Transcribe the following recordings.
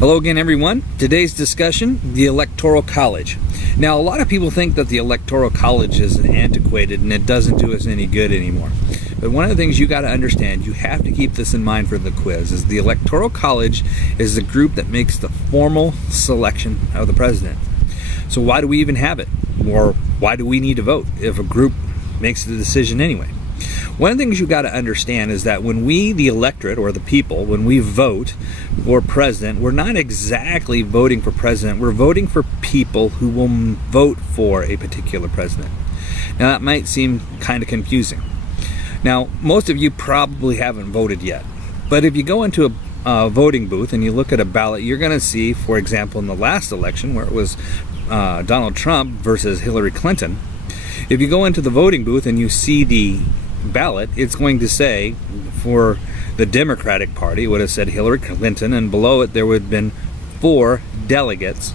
Hello again, everyone. Today's discussion, the Electoral College. Now, a lot of people think that the Electoral College is antiquated and it doesn't do us any good anymore. But one of the things you got to understand, you have to keep this in mind for the quiz, is the Electoral College is the group that makes the formal selection of the president. So why do we even have it? Or why do we need to vote if a group makes the decision anyway? One of the things you got to understand is that when we, the electorate or the people, when we vote for president, we're not exactly voting for president. We're voting for people who will vote for a particular president. Now that might seem kind of confusing. Now, most of you probably haven't voted yet. But if you go into a voting booth and you look at a ballot, you're going to see, for example, in the last election where it was Donald Trump versus Hillary Clinton, if you go into the voting booth and you see the ballot, it's going to say for the Democratic Party, it would have said Hillary Clinton, and below it there would have been 4 delegates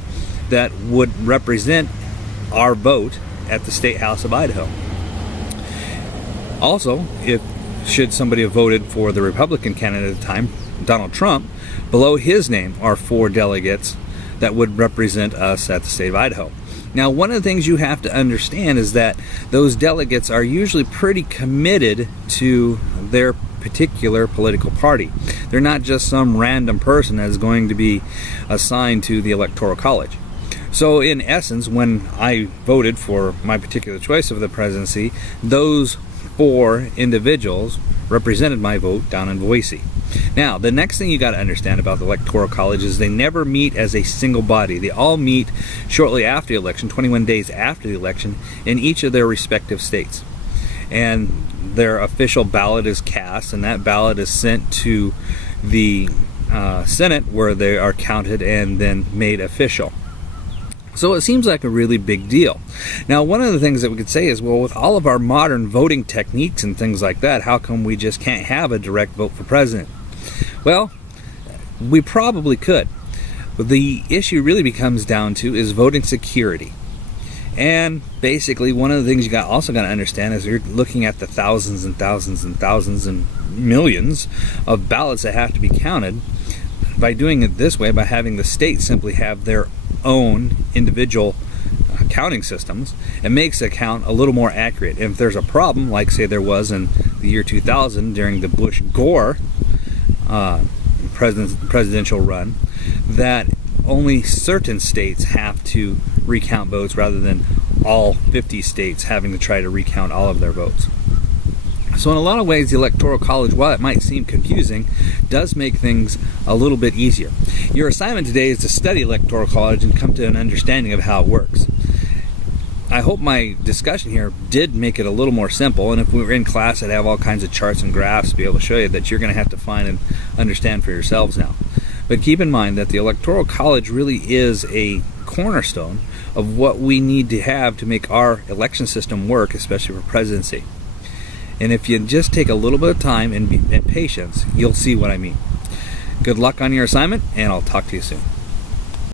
that would represent our vote at the State House of Idaho. Also, should somebody have voted for the Republican candidate at the time, Donald Trump, below his name are 4 delegates that would represent us at the state of Idaho. Now, one of the things you have to understand is that those delegates are usually pretty committed to their particular political party. They're not just some random person that's going to be assigned to the Electoral College. So in essence, when I voted for my particular choice of the presidency, those 4 individuals represented my vote down in Boise. Now, the next thing you got to understand about the Electoral College is they never meet as a single body. They all meet shortly after the election, 21 days after the election, in each of their respective states. And their official ballot is cast, and that ballot is sent to the Senate, where they are counted and then made official. So it seems like a really big deal. Now, one of the things that we could say is, well, with all of our modern voting techniques and things like that, how come we just can't have a direct vote for president? Well, we probably could. But the issue really becomes down to is voting security. And basically, one of the things you also got to understand is you're looking at the thousands and thousands and thousands and millions of ballots that have to be counted. By doing it this way, by having the state simply have their own individual counting systems, it makes the count a little more accurate. And if there's a problem, like say there was in the year 2000 during the Bush-Gore presidential run, that only certain states have to recount votes rather than all 50 states having to try to recount all of their votes. So in a lot of ways, the Electoral College, while it might seem confusing, does make things a little bit easier. Your assignment today is to study Electoral College and come to an understanding of how it works. I hope my discussion here did make it a little more simple, and if we were in class, I'd have all kinds of charts and graphs to be able to show you that you're going to have to find and understand for yourselves now. But keep in mind that the Electoral College really is a cornerstone of what we need to have to make our election system work, especially for presidency. And if you just take a little bit of time and patience, you'll see what I mean. Good luck on your assignment, and I'll talk to you soon.